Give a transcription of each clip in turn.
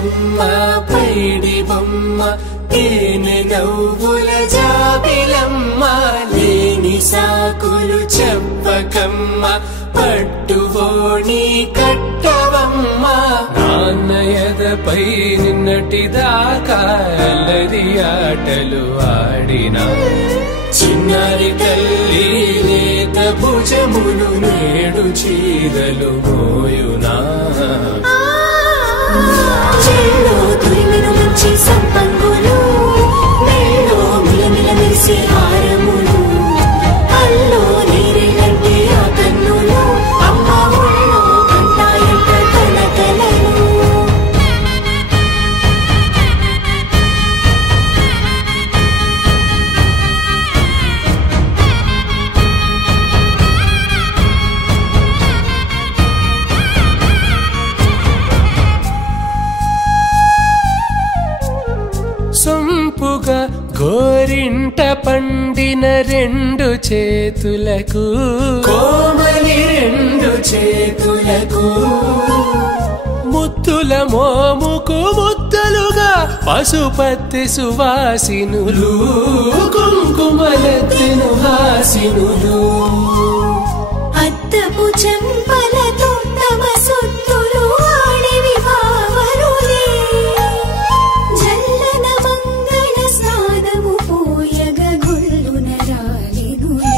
బుజ్జమ్మ పైడి బొమ్మ తేనె నవ్వుల జాబిలమ్మ లేని సాకులు చెప్పకమ్మ పట్టువోణి కట్టవమ్మ నాన్నయదపై నిన్నటిదాకా అల్లరి ఆటలు ఆడినా చిన్నారి తల్లి లేత భుజములు నేడు చీరలు మోయునా చెల్లో తురిమిను మంచి సంపంగులు మెల్లో మిలమిల మెరిసే హారములు అల్లో నీరేలంటే ఆ కన్నులు అమ్మ ఒళ్ళో కంటాయంట కలకలను సొంపుగా గోరింట పండిన రెండు చేతులకు కోమలి రెండు చేతులకు ముద్దుల మోముకు ముద్దలుగా పసుపత్తి సువాసినులు కుంకుమలెత్తిను హాసినులు అద్దపు చెంపలతో తమ సొత్తులు ఆడివి భావరులే జల్లన మంగళ స్నానము పోయగ గుళ్ళున రాలినులే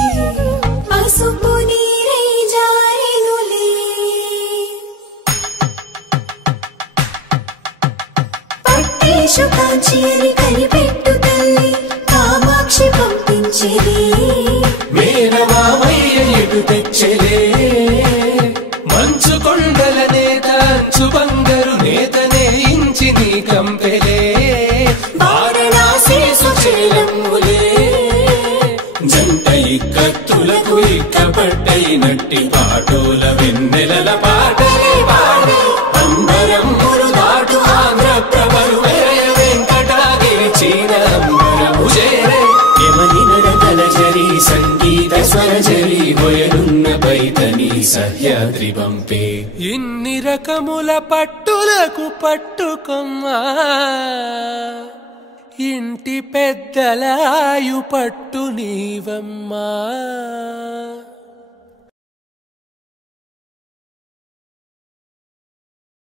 పసుపు నీరై జారినులే పట్టేషు కాంచేరి కనిపెట్టు తల్లి కామాక్షి పంపించేది మేనమామయ్య ఎటు తెచ్చలే మంచు కొండల నేత అంచు బంగారు నేతనే ఇంచి నీ కంపెలే వారణాసి సుచేలమ్ములే జంట ఇక్కత్తులకు ఇక్కపట్టైనట్టి పాటోల వెన్నెలల పాటలే పాడే అంబరమ్ములు దాటు ఆంధ్ర ప్రభలు వేయ వెంకటాగిరి చీన అంబరము చేరే యమనినడతలజరి సంగీత స్వరజరి గొయలున్న పైతని సహ్యాద్రి పంపే ఇన్ని రకముల పట్టులకు పట్టుకొమ్మా ఇంటి పెద్దలాయు పట్టు నీవమ్మా